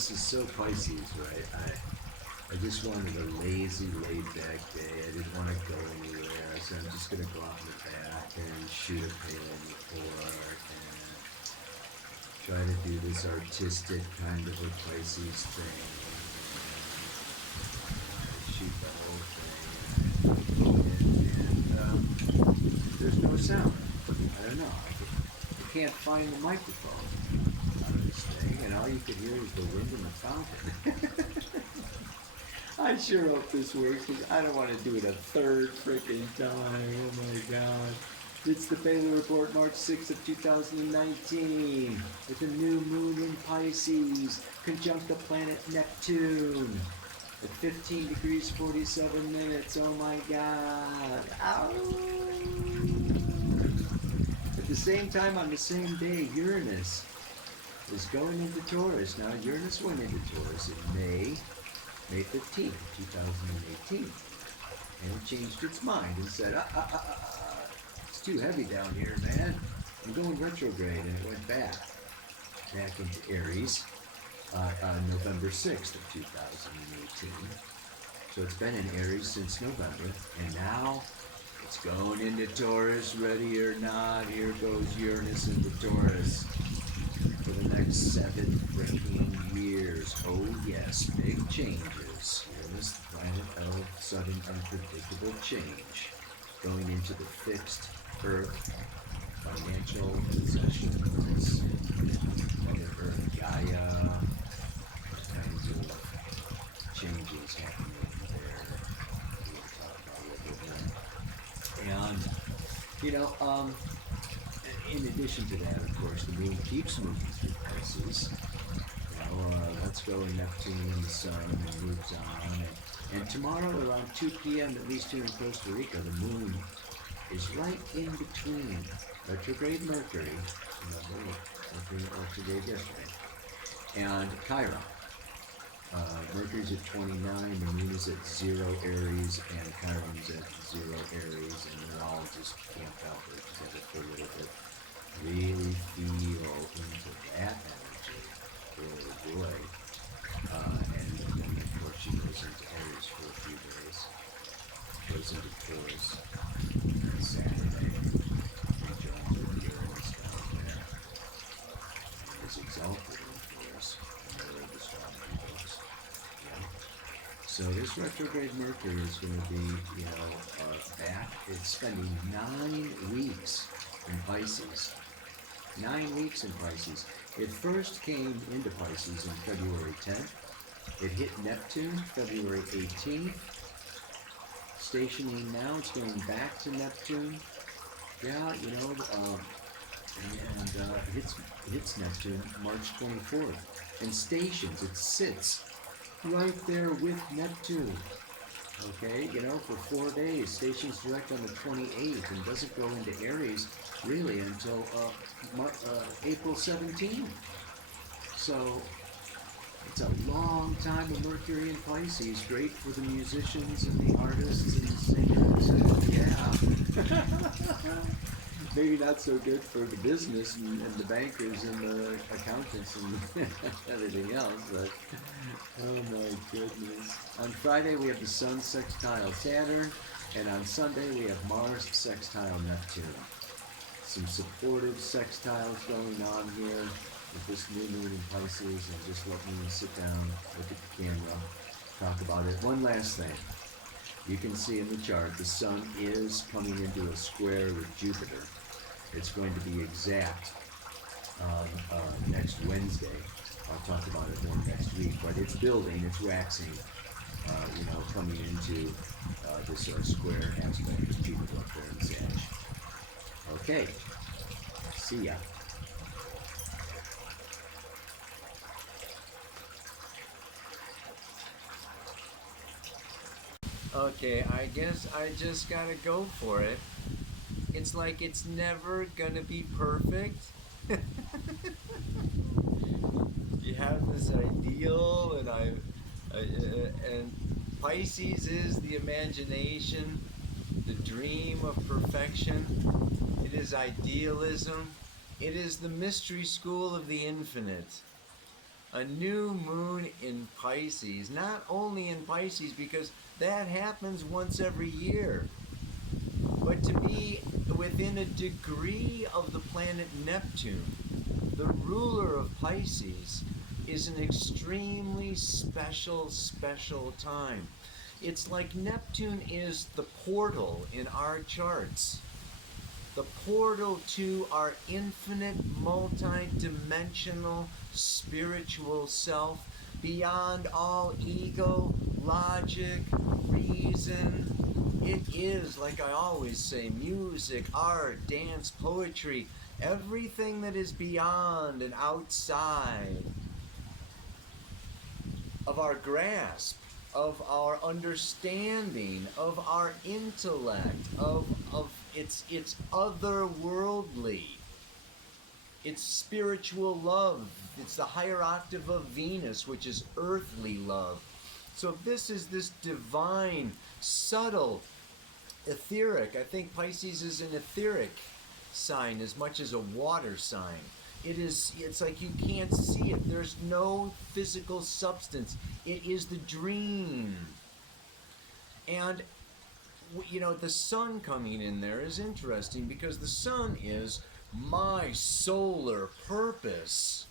this is so Pisces, right? I just wanted a lazy, laid-back day. I didn't want to go anywhere, so I'm just going to go out in the back and shoot a pail in the court and try to do this artistic kind of a Pisces thing. Shoot the whole thing, and there's no sound. I don't know. I can't find the microphone out of this thing, and all you could hear is the wind in the fountain. I sure hope this works, because I don't want to do it a third freaking time. Oh my God. It's the Baylor Report, March 6th of 2019, with the new moon in Pisces, conjunct the planet Neptune, at 15 degrees 47 minutes. Oh my God. Ow. At the same time, on the same day, Uranus is going into Taurus. Now, Uranus went into Taurus in May 15th, 2018. And it changed its mind and said, it's too heavy down here, man. I'm going retrograde, and it went back into Aries on November 6th of 2018. So it's been in Aries since November, and now it's going into Taurus, ready or not. Here goes Uranus into Taurus for the next 7 freaking years. Oh yes, big changes. Uranus, the planet of sudden unpredictable change, going into the fixed Earth financial possessions, Mother Earth, Gaia, kinds of changes happening there. We'll talk about a little bit more. And in addition to that, of course, the moon keeps moving through Pisces. Let's go in Neptune and the sun and moves on. And tomorrow around 2 p.m., at least here in Costa Rica, the moon is right in between retrograde Mercury, remember, Mercury retrograde yesterday, and Chiron. Mercury's at 29, the moon is at 0 Aries, and Chiron's at 0 Aries, and they're all just camped out there together for a little bit. Really feel into that energy. Boy, boy. And then, of course, she goes into Aries for a few days. Goes into Taurus on Saturday. Rejoins with Uranus down there. And is exalted in Taurus. And there are the astrology books. Yeah. So this retrograde Mercury is going to be, back. It's spending 9 weeks in Pisces. 9 weeks in Pisces. It first came into Pisces on February 10th. It hit Neptune February 18th. Stationing now, it's going back to Neptune. Yeah, it hits Neptune March 24th. And stations, it sits right there with Neptune. Okay, for 4 days. Stations direct on the 28th and doesn't go into Aries really until April 17th. So it's a long time of Mercury in Pisces. Great for the musicians and the artists and singers. And yeah. Maybe not so good for the business and the bankers and the accountants and everything else, but oh my goodness. On Friday we have the Sun sextile Saturn, and on Sunday we have Mars sextile Neptune. Some supportive sextiles going on here with this new moon in Pisces, and just let me sit down, look at the camera, talk about it. One last thing. You can see in the chart the Sun is coming into a square with Jupiter. It's going to be exact next Wednesday. I'll talk about it more next week, but it's building, it's waxing, coming into this square aspect with Jupiter up there in Sag. Okay, see ya. Okay, I guess I just gotta go for it. It's like it's never gonna be perfect. You have this ideal, and Pisces is the imagination, the dream of perfection. It is idealism. It is the mystery school of the infinite. A new moon in Pisces. Not only in Pisces, because that happens once every year, but to be within a degree of the planet Neptune, the ruler of Pisces, is an extremely special time. It's like Neptune is the portal in our charts, the portal to our infinite, multi-dimensional spiritual self, beyond all ego, logic, reason. It is, like I always say, music, art, dance, poetry, everything that is beyond and outside of our grasp, of our understanding, of our intellect, of it's otherworldly. It's spiritual love. It's the higher octave of Venus, which is earthly love. So this is this divine, subtle, etheric. I think Pisces is an etheric sign as much as a water sign. It's like you can't see it. There's no physical substance. It is the dream. And the sun coming in there is interesting, because the sun is my solar purpose,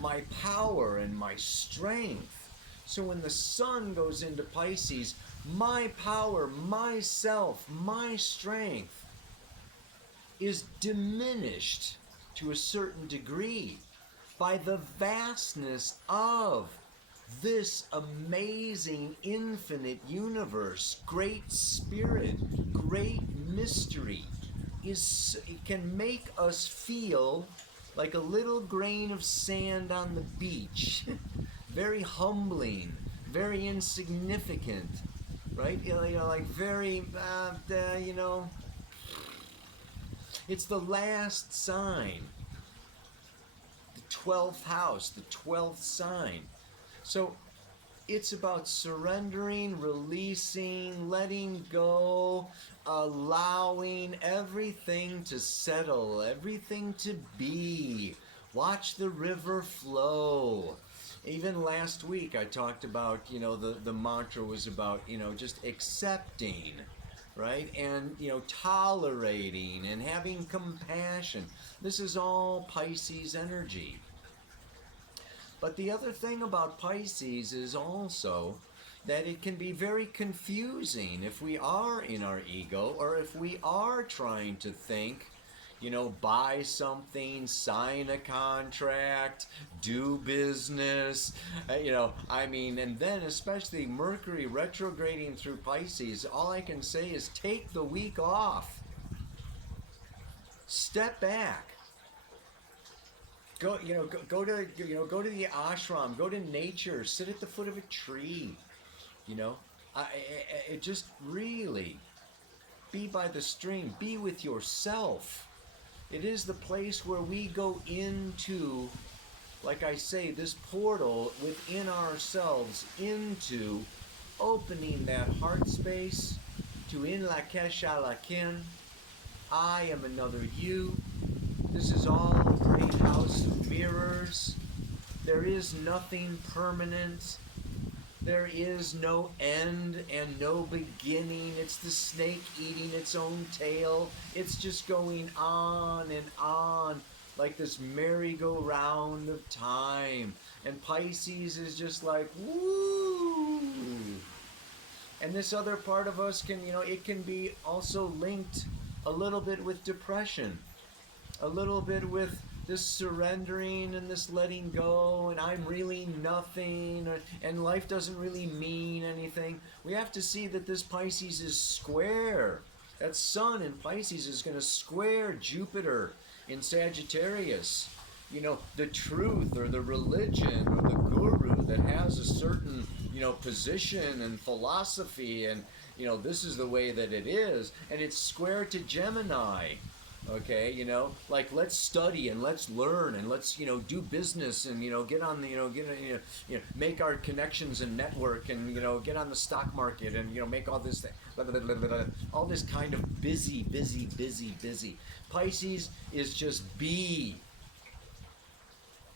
my power and my strength. So when the sun goes into Pisces, my power, myself, my strength is diminished to a certain degree by the vastness of this amazing infinite universe. Great spirit, great mystery. It can make us feel like a little grain of sand on the beach. Very humbling, very insignificant, right? Like very, it's the last sign, the 12th house, the 12th sign. So it's about surrendering, releasing, letting go, allowing everything to settle, everything to be. Watch the river flow. Even last week I talked about, the mantra was about, just accepting, right? And, tolerating and having compassion. This is all Pisces energy. But the other thing about Pisces is also that it can be very confusing if we are in our ego, or if we are trying to think, buy something, sign a contract, do business, and then especially Mercury retrograding through Pisces, all I can say is take the week off. Step back. Go to the ashram, go to nature, sit at the foot of a tree, it just really be by the stream, be with yourself. It is the place where we go into, like I say, this portal within ourselves, into opening that heart space to in la kesha la kin. I am another you. This is all a great house of mirrors. There is nothing permanent. There is no end and no beginning. It's the snake eating its own tail. It's just going on and on like this merry-go-round of time. And Pisces is just like, woo! And this other part of us can, it can be also linked a little bit with depression. A little bit with this surrendering and this letting go, and I'm really nothing, and life doesn't really mean anything. We have to see that this Pisces is square. That sun in Pisces is going to square Jupiter in Sagittarius. The truth or the religion or the guru that has a certain, position and philosophy, and, this is the way that it is, and it's square to Gemini. Okay, like let's study and let's learn and let's, do business and, get on the, make our connections and network and, get on the stock market and, make all this thing, all this kind of busy. Pisces is just be.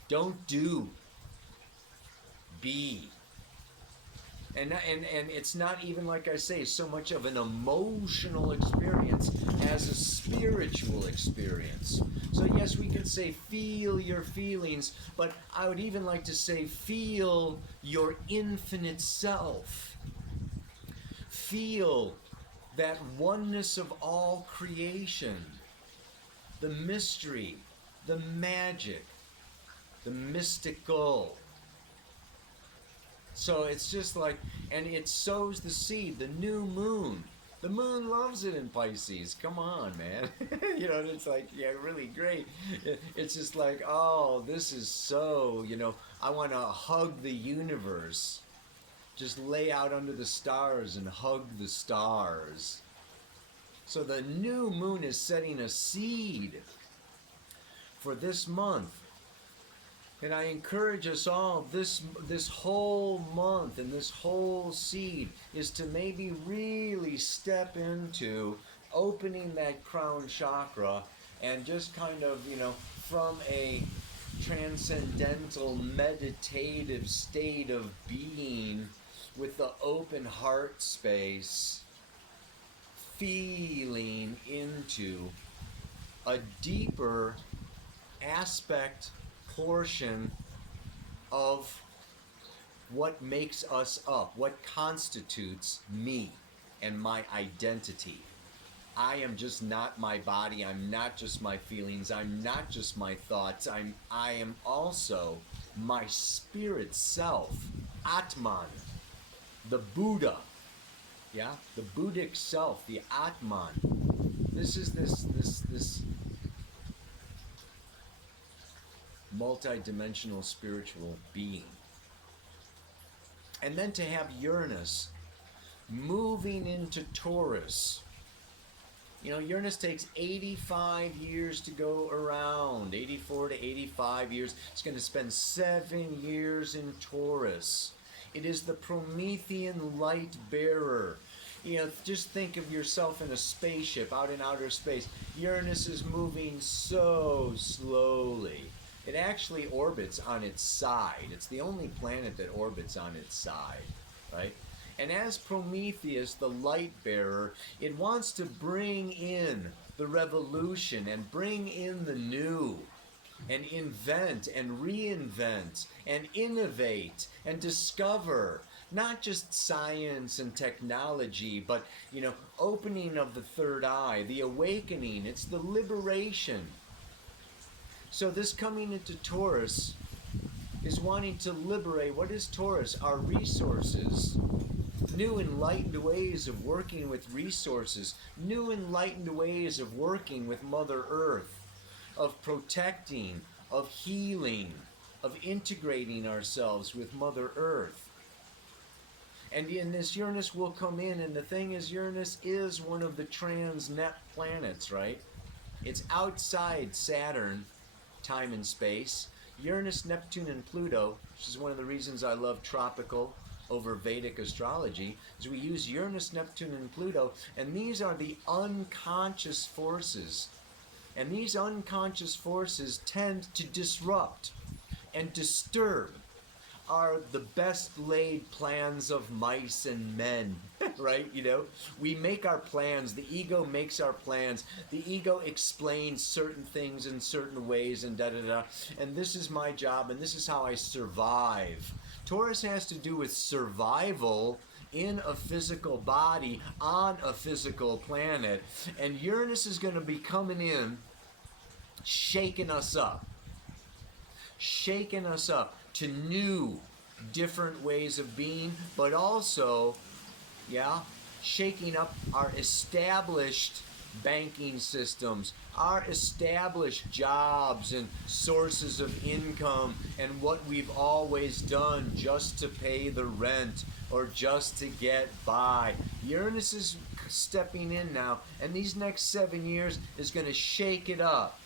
Don't do. be. And it's not even, like I say, so much of an emotional experience as a spiritual experience. So yes, we can say feel your feelings, but I would even like to say feel your infinite self. Feel that oneness of all creation, the mystery, the magic, the mystical. So it's just like, and it sows the seed, the new moon. The moon loves it in Pisces. Come on, man. You know, it's like, yeah, really great. It's just like, oh, this is so, you know, I want to hug the universe. Just lay out under the stars and hug the stars. So the new moon is setting a seed for this month. And I encourage us all, this whole month and this whole seed is to maybe really step into opening that crown chakra and just kind of, you know, from a transcendental meditative state of being with the open heart space, feeling into a deeper aspect, portion of what makes us up, what constitutes me and my identity. I am just not my body, I'm not just my feelings, I'm not just my thoughts, I am also my spirit self, Atman, the Buddha, yeah, the Buddhic self, the Atman. This is this multi-dimensional spiritual being. And then to have Uranus moving into Taurus. You know, Uranus takes 85 years to go around, 84 to 85 years. It's going to spend 7 years in Taurus. It is the Promethean light bearer. You know, just think of yourself in a spaceship out in outer space. Uranus is moving so slowly. It actually orbits on its side. It's the only planet that orbits on its side, right? And as Prometheus, the light bearer, it wants to bring in the revolution and bring in the new and invent and reinvent and innovate and discover not just science and technology, but, you know, opening of the third eye, the awakening, it's the liberation. So this coming into Taurus is wanting to liberate. What is Taurus? Our resources. New enlightened ways of working with resources. New enlightened ways of working with Mother Earth. Of protecting, of healing, of integrating ourselves with Mother Earth. And in this, Uranus will come in, and the thing is, Uranus is one of the trans-net planets, right? It's outside Saturn, time and space. Uranus, Neptune, and Pluto, which is one of the reasons I love tropical over Vedic astrology, is we use Uranus, Neptune, and Pluto, and these are the unconscious forces. And these unconscious forces tend to disrupt and disturb are the best laid plans of mice and men, right? You know, we make our plans, the ego makes our plans, the ego explains certain things in certain ways and da-da-da, and this is my job and this is how I survive. Taurus has to do with survival in a physical body on a physical planet, and Uranus is going to be coming in, shaking us up to new, different ways of being, but also, yeah, shaking up our established banking systems, our established jobs and sources of income, and what we've always done just to pay the rent or just to get by. Uranus is stepping in now, and these next 7 years is going to shake it up.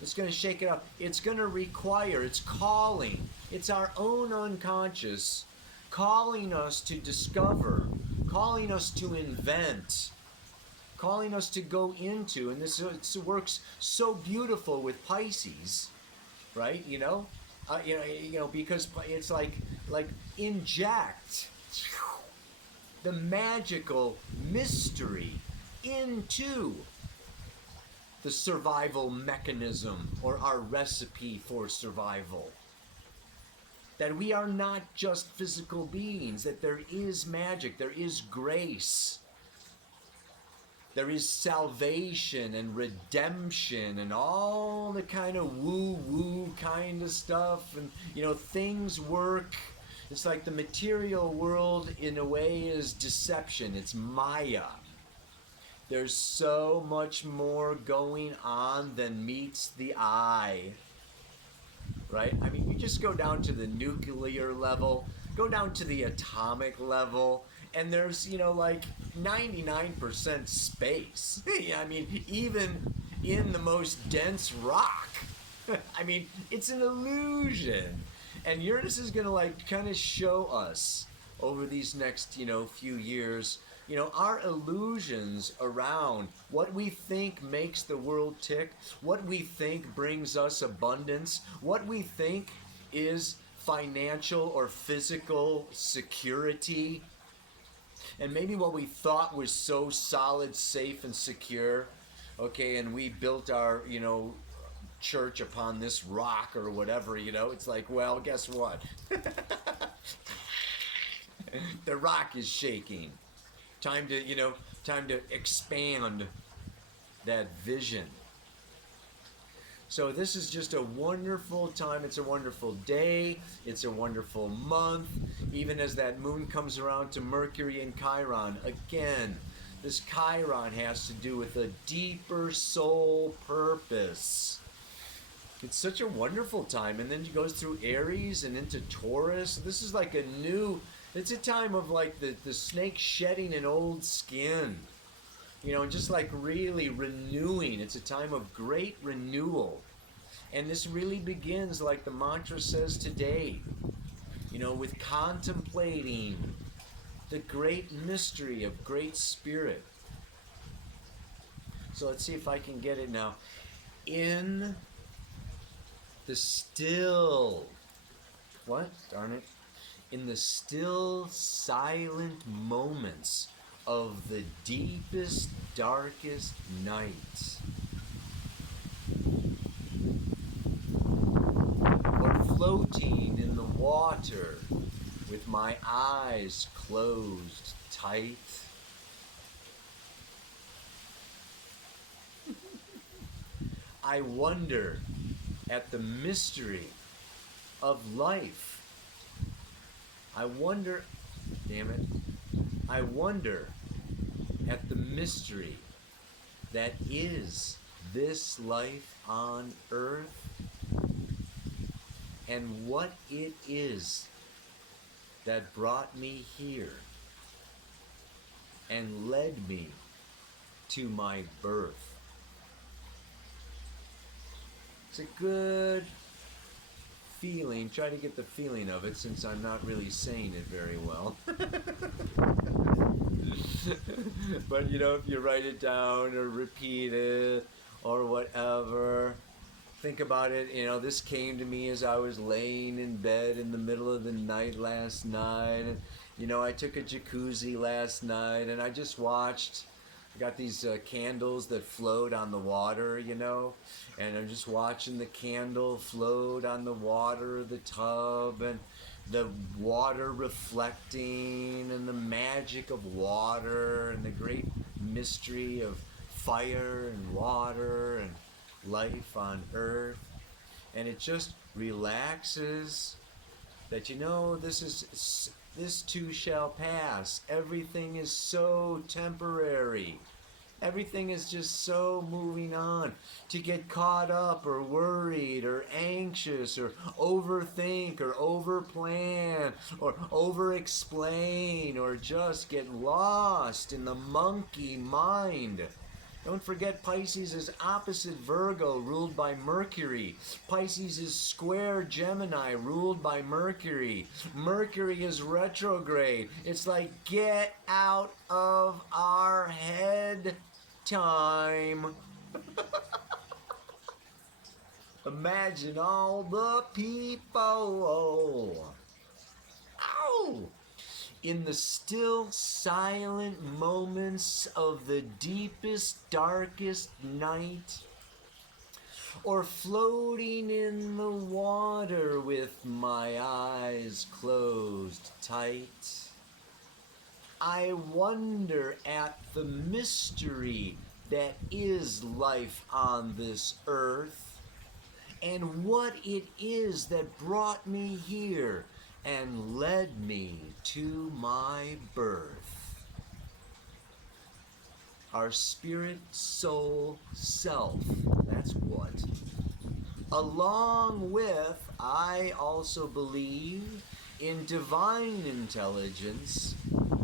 It's going to shake it up. It's going to require, it's calling. It's our own unconscious calling us to discover, calling us to invent, calling us to go into, and this works so beautiful with Pisces, right? Because it's like inject the magical mystery into the survival mechanism or our recipe for survival. That we are not just physical beings, that there is magic, there is grace, there is salvation and redemption and all the kind of woo-woo kind of stuff. And, things work. It's like the material world, in a way, is deception. It's Maya. There's so much more going on than meets the eye. Right? I mean, you just go down to the nuclear level, go down to the atomic level, and there's, like 99% space. I mean, even in the most dense rock. I mean, it's an illusion. And Uranus is going to, like, kind of show us over these next, few years, our illusions around what we think makes the world tick, what we think brings us abundance, what we think is financial or physical security, and maybe what we thought was so solid, safe, and secure, okay, and we built our, church upon this rock or whatever, it's like, well, guess what? The rock is shaking. Time to expand that vision. So this is just a wonderful time. It's a wonderful day. It's a wonderful month. Even as that moon comes around to Mercury and Chiron, again, this Chiron has to do with a deeper soul purpose. It's such a wonderful time. And then it goes through Aries and into Taurus. This is like it's a time of like the snake shedding an old skin. Just like really renewing. It's a time of great renewal. And this really begins, like the mantra says today, with contemplating the great mystery of Great Spirit. So let's see if I can get it now. In the still, in the still, silent moments of the deepest, darkest nights, or floating in the water with my eyes closed tight, I wonder at the mystery of life. I wonder at the mystery that is this life on earth, and what it is that brought me here and led me to my birth. It's a good feeling. Try to get the feeling of it, since I'm not really saying it very well. But if you write it down or repeat it or whatever, think about it. This came to me as I was laying in bed in the middle of the night last night. And, I took a jacuzzi last night and I just watched. I got these candles that float on the water, and I'm just watching the candle float on the water of the tub, and the water reflecting, and the magic of water, and the great mystery of fire and water and life on earth. And it just relaxes that this too shall pass. Everything is so temporary. Everything is just so moving on. To get caught up or worried or anxious or overthink or overplan or overexplain or just get lost in the monkey mind. Don't forget, Pisces is opposite Virgo, ruled by Mercury. Pisces is square Gemini, ruled by Mercury. Mercury is retrograde. It's like, get out of our head time. Imagine all the people in the still silent moments of the deepest, darkest night, or floating in the water with my eyes closed tight. I wonder at the mystery that is life on this earth, and what it is that brought me here and led me to my birth. Our spirit, soul, self, that's what. Along with, I also believe in divine intelligence,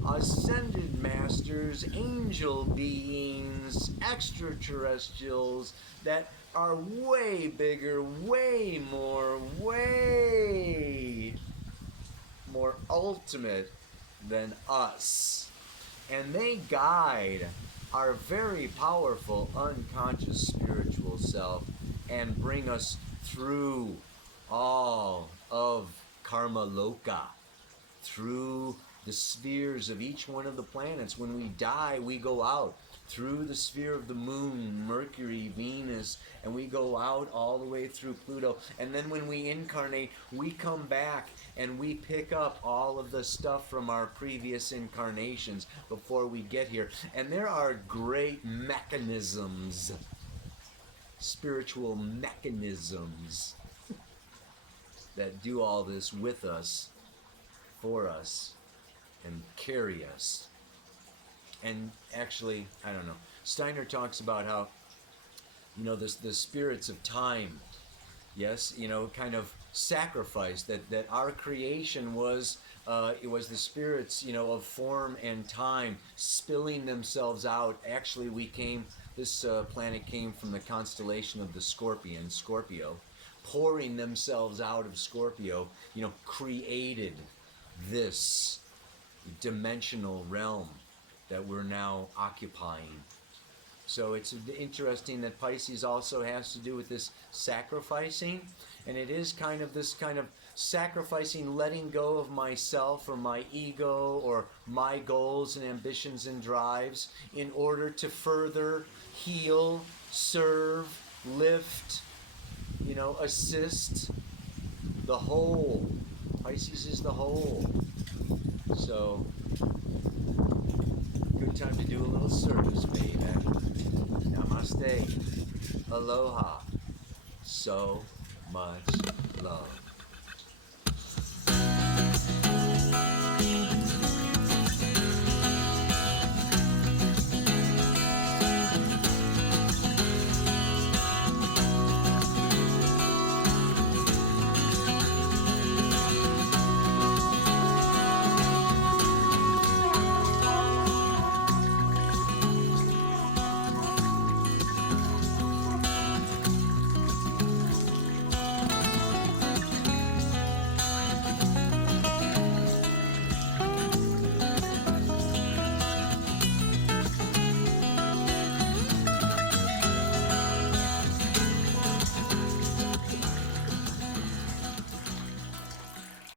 ascended masters, angel beings, extraterrestrials that are way bigger, way more ultimate than us. And they guide our very powerful unconscious spiritual self and bring us through all of karma loka, through the spheres of each one of the planets. When we die, we go out through the sphere of the moon, Mercury, Venus, and we go out all the way through Pluto. And then when we incarnate, we come back and we pick up all of the stuff from our previous incarnations before we get here. And there are great mechanisms, spiritual mechanisms, that do all this with us, for us, and carry us. And actually, I don't know, Steiner talks about how, the spirits of time, yes, kind of sacrifice, that our creation was, it was the spirits, of form and time spilling themselves out. Actually, this planet came from the constellation of the Scorpio, pouring themselves out of Scorpio, created this dimensional realm that we're now occupying. So it's interesting that Pisces also has to do with this sacrificing, and it is kind of this kind of sacrificing, letting go of myself or my ego or my goals and ambitions and drives in order to further heal, serve, lift, assist the whole. Pisces is the whole. So, good time to do a little service, baby. Namaste. Aloha. So much love.